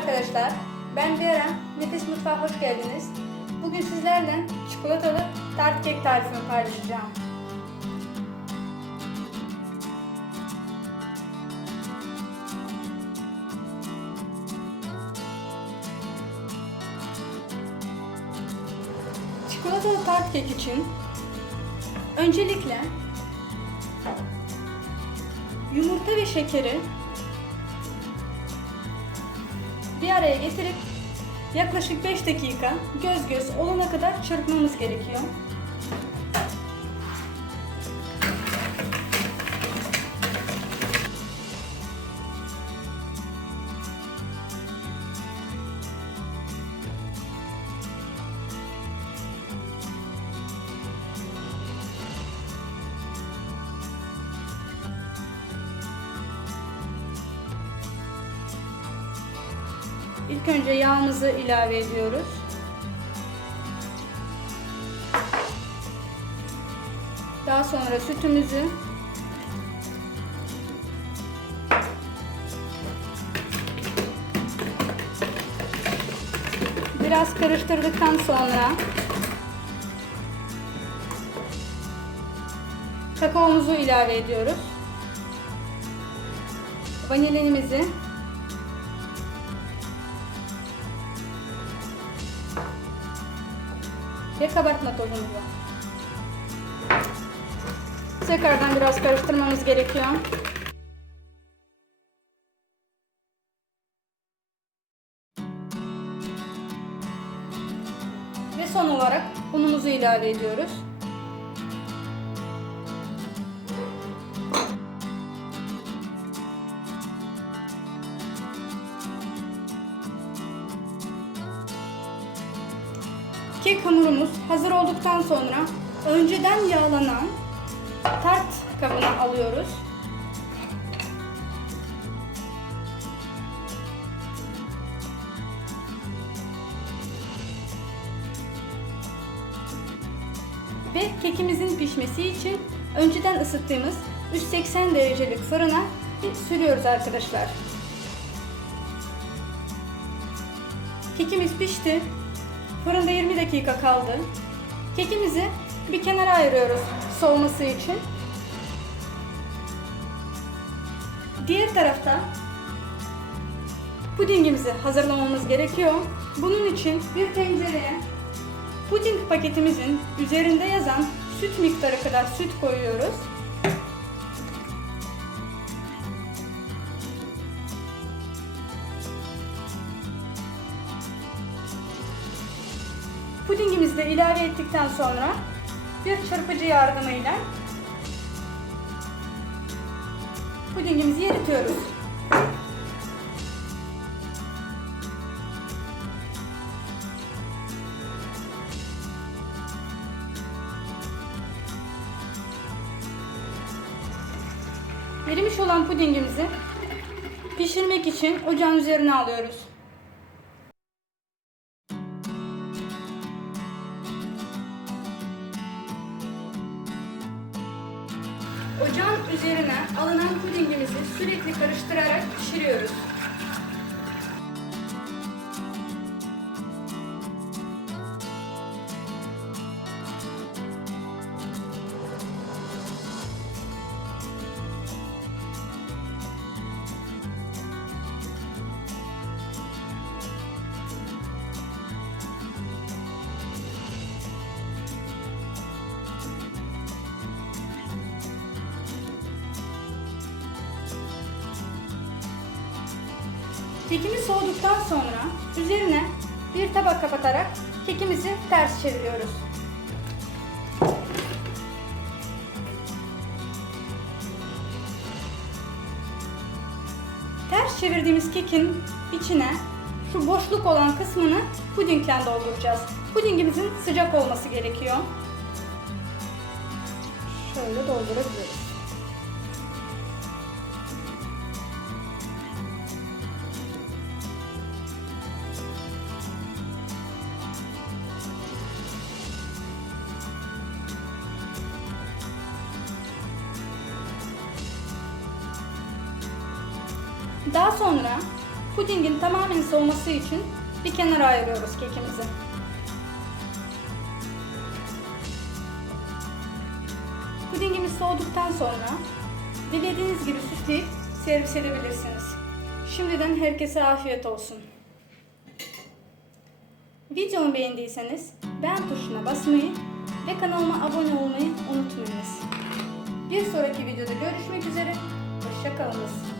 arkadaşlar. Ben Beren. Nefis Mutfağa hoş geldiniz. Bugün sizlerle çikolatalı tart kek tarifimi paylaşacağım. Çikolatalı tart kek için öncelikle yumurta ve şekeri bir araya getirip yaklaşık 5 dakika göz göz olana kadar çırpmamız gerekiyor. İlk önce yağımızı ilave ediyoruz. Daha sonra sütümüzü biraz karıştırdıktan sonra kakaomuzu ilave ediyoruz. Vanilyanımızı ve kabartma tozumuzu. Tekrardan biraz karıştırmamız gerekiyor. Ve son olarak unumuzu ilave ediyoruz. Kek hamurumuz hazır olduktan sonra önceden yağlanan tart kabına alıyoruz. Ve kekimizin pişmesi için önceden ısıttığımız 180 derecelik fırına sürüyoruz arkadaşlar. Kekimiz pişti. Fırında 20 dakika kaldı. Kekimizi bir kenara ayırıyoruz soğuması için. Diğer tarafta pudingimizi hazırlamamız gerekiyor. Bunun için bir tencereye puding paketimizin üzerinde yazan süt miktarı kadar süt koyuyoruz. Pudingimizi de ilave ettikten sonra bir çırpıcı yardımıyla pudingimizi eritiyoruz. Erimiş olan pudingimizi pişirmek için ocağın üzerine alıyoruz. Ocağın üzerine alınan pudingimizi sürekli karıştırarak pişiriyoruz. Kekimiz soğuduktan sonra üzerine bir tabak kapatarak kekimizi ters çeviriyoruz. Ters çevirdiğimiz kekin içine şu boşluk olan kısmını pudingden dolduracağız. Pudingimizin sıcak olması gerekiyor. Şöyle doldurabiliriz. Daha sonra Pudingin tamamen soğuması için bir kenara ayırıyoruz kekimizi. Pudingimiz soğuduktan sonra dilediğiniz gibi süsleyip servis edebilirsiniz. Şimdiden herkese afiyet olsun. Videomu beğendiyseniz beğen tuşuna basmayı ve kanalıma abone olmayı unutmayınız. Bir sonraki videoda görüşmek üzere. Hoşçakalınız.